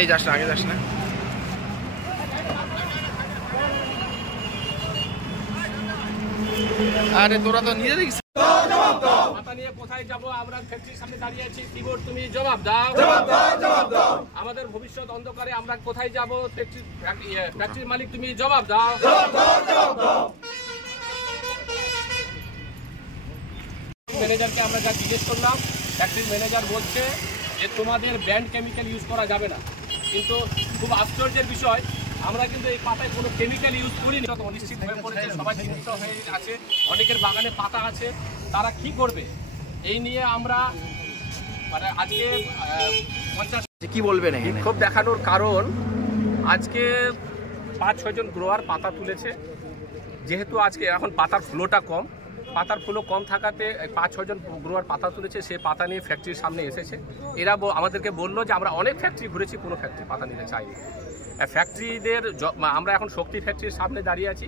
এই যাস না, আগে যাস না। আরে তোরা তো নিজে দেখিস। পাতা নিয়ে কোথায় যাব? আমরা ফ্যাক্টরির সামনে দাঁড়িয়ে আছি। কিবোর্ড তুমি জবাব দাও। আমাদের ভবিষ্যৎ অন্ধকারে আমরা কোথায় যাব? ফ্যাক্টরির মালিক তুমি জবাব দাও। ম্যানেজারকে আমরা যা জিজ্ঞেস করলাম, ফ্যাক্টরির ম্যানেজার বলছে যে তোমাদের ব্যান্ড কেমিক্যাল ইউজ করা যাবে না। কিন্তু খুব আশ্চর্যের বিষয়, আমরা কিন্তু এই পাতায় কোনো কেমিক্যাল ইউজ করিনি। অনিশ্চিত হয়ে পড়েছে, সবাই চিন্তিত হয়ে আছে। অনেকের বাগানে পাতা আছে, তারা কি করবে এই নিয়ে আমরা মানে আজকে 50 কি বলবেন বিক্ষোভ দেখানোর কারণ, আজকে 5-6 জন গ্রোয়ার পাতা তুলেছে। যেহেতু আজকে এখন পাতার ফ্লোটা কম, পাতার ফ্লো কম থাকাতে 5-6 জন গ্রোয়ার পাতা তুলেছে। সে পাতা নিয়ে ফ্যাক্টরির সামনে এসেছে। এরা আমাদেরকে বললো যে আমরা অনেক ফ্যাক্টরি ঘুরেছি, কোনো ফ্যাক্টরি পাতা নিতে চাইনি। ফ্যাক্টরিদের আমরা এখন শক্তি ফ্যাক্টরির সামনে দাঁড়িয়ে আছি।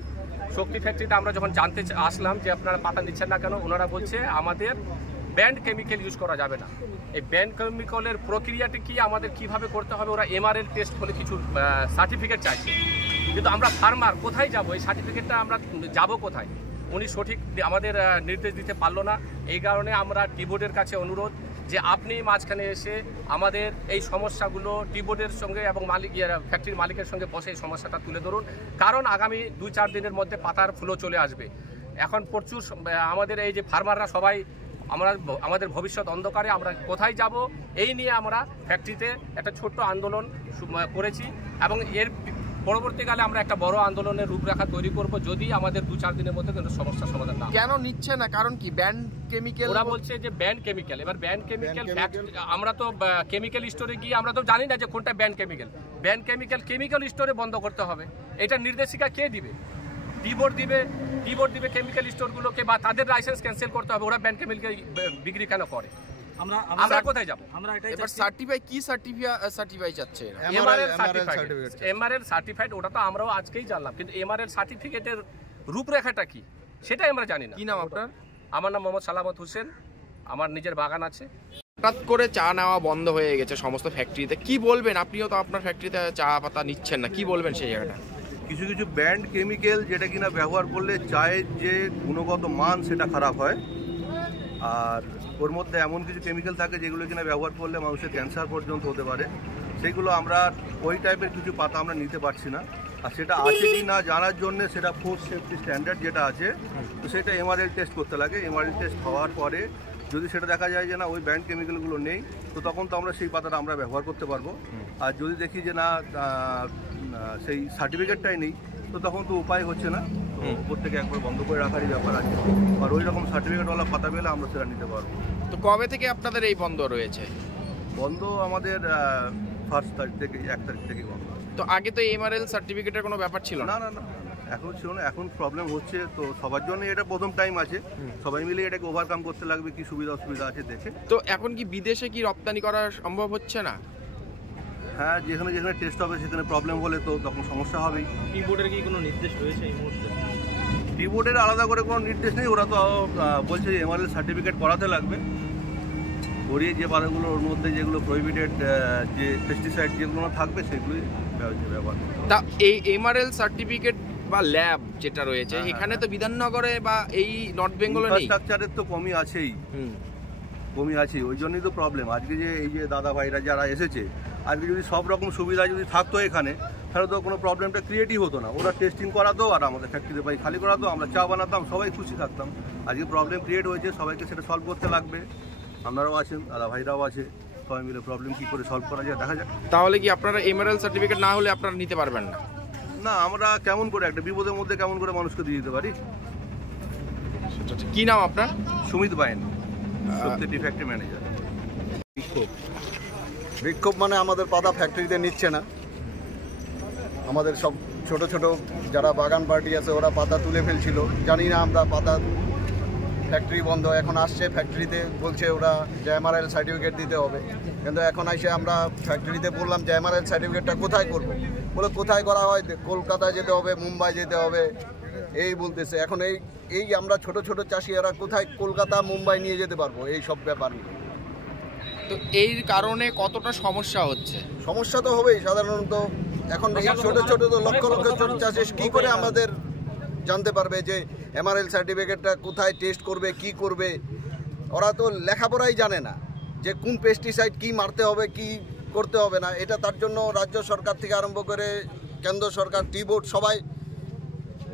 শক্তি ফ্যাক্টরিতে আমরা যখন জানতে আসলাম যে আপনারা পাতা নিচ্ছেন না কেন, ওনারা বলছে আমাদের ব্যান্ড কেমিক্যাল ইউজ করা যাবে না। এই ব্যান্ড কেমিক্যালের প্রক্রিয়াটি কি, আমাদের কিভাবে করতে হবে, ওরা MRL টেস্ট বলে কিছু সার্টিফিকেট চাইছে। কিন্তু আমরা ফার্মার কোথায় যাব? এই সার্টিফিকেটটা আমরা যাব কোথায়? উনি সঠিক আমাদের নির্দেশ দিতে পারলো না। এই কারণে আমরা টিবোর্ডের কাছে অনুরোধ যে আপনি মাঝখানে এসে আমাদের এই সমস্যাগুলো টিবোর্ডের সঙ্গে এবং ফ্যাক্টরির মালিকের সঙ্গে বসে এই সমস্যাটা তুলে ধরুন। কারণ আগামী 2-4 দিনের মধ্যে পাতার ফ্লো চলে আসবে। এখন প্রচুর আমাদের এই যে ফার্মাররা সবাই আমাদের ভবিষ্যৎ অন্ধকারে আমরা কোথায় যাব এই নিয়ে আমরা ফ্যাক্টরিতে একটা ছোট্ট আন্দোলন করেছি এবং এর পরবর্তীকালে আমরা একটা বড় আন্দোলনের রূপরেখা তৈরি করব যদি আমাদের 2-4 দিনের মধ্যে কোনো সমস্যার সমাধান না। কেন নিচ্ছে না? কারণ কি? Band chemical. ওরা বলছে যে ব্যান্ড কেমিক্যাল। এবার ব্যান্ড কেমিক্যাল, আমরা তো কেমিক্যাল স্টোরে গিয়ে আমরা তো জানি না যে কোনটা band chemical. Band chemical chemical স্টোরে বন্ধ করতে হবে। এটা নির্দেশিকা কে দিবে? টিবোর্ড দিবে কেমিক্যাল স্টোরগুলোকে, বা তাদের লাইসেন্স ক্যান্সেল করতে হবে। ওরা ব্যান্ড কেমিক্যাল বিক্রি কেন করে? আমরা কোথায় যাব? আমরা এটাই এবার সার্টিফাই কি সার্টিফাই যাচ্ছে? MRL certified. ওটা তো আমরাও আজকেই জানলাম, কিন্তু MRL সার্টিফিকেটের রূপরেখাটা কি সেটাই আমরা জানি না। কি নাম আপনার? আমার নাম মোহাম্মদ সালামত হোসেন, আমার নিজের বাগান আছে। হঠাৎ করে চা নেওয়া বন্ধ হয়ে গেছে সমস্ত ফ্যাক্টরিতে, কি বলবেন? আপনিও তো আপনার ফ্যাক্টরিতে চা পাতা নিচ্ছেন না, কি বলবেন সেই জায়গাটা? কিছু কিছু ব্যান্ড কেমিক্যাল যেটা কিনা ব্যবহার করলে চায়ের যে গুণগত মান সেটা খারাপ হয়, আর ওর মধ্যে এমন কিছু কেমিক্যাল থাকে যেগুলো কিনা ব্যবহার করলে মানুষের ক্যান্সার পর্যন্ত হতে পারে। সেগুলো আমরা ওই টাইপের কিছু পাতা আমরা নিতে পারছি না। আর সেটা আছে কি না জানার জন্য সেটা ফুড সেফটি স্ট্যান্ডার্ড যেটা আছে, তো সেটা MRL টেস্ট করতে লাগে। MRL টেস্ট হওয়ার পরে যদি সেটা দেখা যায় যে না ওই ব্যান্ড কেমিক্যালগুলো নেই, তো তখন তো আমরা সেই পাতাটা আমরা ব্যবহার করতে পারবো। আর যদি দেখি যে না সেই সার্টিফিকেটটাই নেই, তো তখন তো উপায় হচ্ছে না, তো উপর থেকে একবার বন্ধ করে রাখারই ব্যাপার আছে। আর ওই রকম সার্টিফিকেটওয়ালা পাতা পেলে আমরা সেটা নিতে পারবো। তো কবে থেকে আপনাদের এই বন্ধ রয়েছে? বন্ধ আমাদের 1 তারিখ থেকে, 1 তারিখ থেকেই বন্ধ। তো আগে তো MRL সার্টিফিকেটের কোনো ব্যাপার ছিল না? না, এখন ছিল না। এখন প্রবলেম হচ্ছে, তো সবার জন্য এটা প্রথম টাইম আছে। সবাই মিলে এটাকে ওভারকাম করতে লাগবে, কি সুবিধা অসুবিধা আছে দেখে। তো এখন কি বিদেশে কি রপ্তানি করা সম্ভব হচ্ছে না? হ্যাঁ, যেখানে যেখানে টেস্ট হবে সেখানে প্রবলেম হলে তো তখন সমস্যা হবেই। টিবোর্ডের কি কোনো নির্দেশ রয়েছে এই মুহূর্তে? টিবোর্ডের আলাদা করে কোনো নির্দেশ নেই। ওরা তো বলছে যে MRL সার্টিফিকেট করাতে লাগবে। করিয়ে যে পাতাগুলো ওর মধ্যে যেগুলো প্রহিবিটেড যে পেস্টিসাইড যেগুলো থাকবে সেগুলোই ব্যবহার। তা এই MRL সার্টিফিকেট বা ল্যাব যেটা রয়েছে এখানে তো বিধাননগরে বা এই নর্থ বেঙ্গলে নেই। ইনফ্রাস্ট্রাকচারের তো কমই আছেই, ওই জন্যই তো প্রবলেম। আজকে যে এই যে দাদা ভাইরা যারা এসেছে, আজকে যদি সব রকম সুবিধা যদি থাকতো এখানে, তাহলে তো কোনো প্রবলেমটা ক্রিয়েটই হতো না। ওরা টেস্টিং করাতো আর আমাদের ফ্যাক্টরিতে ভাই খালি করাতো, আমরা চা বানাতাম, সবাই খুশি থাকতাম। আজকে প্রবলেম ক্রিয়েট হয়েছে, সবাইকে সেটা সলভ করতে লাগবে। আপনারাও আছেন, দাদা ভাইরাও আছে, সবাই মিলে প্রবলেম কী করে সলভ করা যায় দেখা যাক। তাহলে কি আপনারা MRL সার্টিফিকেট না হলে আপনারা নিতে পারবেন না? না, আমরা কেমন করে একটা বিপদের মধ্যে কেমন করে মানুষকে দিয়ে দিতে পারি। কি নাম আপনার? সুমিত বাইন, সত্যি ফ্যাক্টরি ম্যানেজার। বিক্ষোভ মানে আমাদের পাতা ফ্যাক্টরিতে নিচ্ছে না। আমাদের সব ছোট ছোট যারা বাগান পার্টি আছে ওরা পাতা তুলে ফেলছিল, জানি না আমরা। পাতা ফ্যাক্টরি বন্ধ, এখন আসছে ফ্যাক্টরিতে বলছে ওরা যে MRL সার্টিফিকেট দিতে হবে। কিন্তু এখন এসে আমরা ফ্যাক্টরিতে বললাম যে MRL সার্টিফিকেটটা কোথায় করবো, বলে কোথায় করা হয়, কলকাতায় যেতে হবে, মুম্বাই যেতে হবে, এই বলতেছে। এখন এই আমরা ছোট ছোট চাষি এরা কোথায় কলকাতা মুম্বাই নিয়ে যেতে পারবো এই সব ব্যাপার নিয়ে। তো এই কারণে কতটা সমস্যা হচ্ছে? সমস্যা তো হবেই সাধারণত। এখন এই ছোট ছোট তো লক্ষ লক্ষ ছোট চাষে কি করে আমাদের জানতে পারবে যে এমআরএল সার্টিফিকেটটা কোথায় টেস্ট করবে, কি করবে? ওরা তো লেখাপড়াই জানে না যে কোন পেস্টিসাইড কি মারতে হবে, কি করতে হবে না। এটা তার জন্য রাজ্য সরকার থেকে আরম্ভ করে কেন্দ্র সরকার, টি বোর্ড সবাই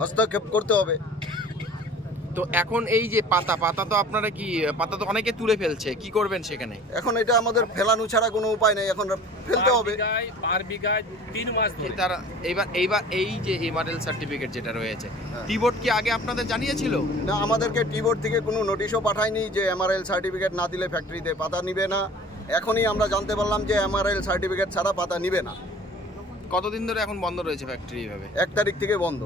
হস্তক্ষেপ করতে হবে। তো এখন এই যে পাতা তো আপনারা কি পাতা তো অনেকে তুলে ফেলছে, কি করবেন সেখানে? এখন এটা আমাদের ফেলানো ছাড়া কোনো উপায় নেই, এখন ফেলতে হবে। পার বিঘায় 3 মাস ধরে তারা এইবার এই যে এমআরএল সার্টিফিকেট যেটা রয়েছে, হ্যাঁ। টি বোর্ড কি আগে আপনাদের জানিয়েছিল? না, আমাদেরকে টি বোর্ড থেকে কোনো নোটিশও পাঠায়নি যে এমআরএল সার্টিফিকেট না দিলে ফ্যাক্টরিতে পাতা নিবে না। এখনই আমরা জানতে পারলাম যে এমআরএল সার্টিফিকেট ছাড়া পাতা নিবে না। কতদিন ধরে এখন বন্ধ রয়েছে ফ্যাক্টরি এইভাবে? 1 তারিখ থেকে বন্ধ।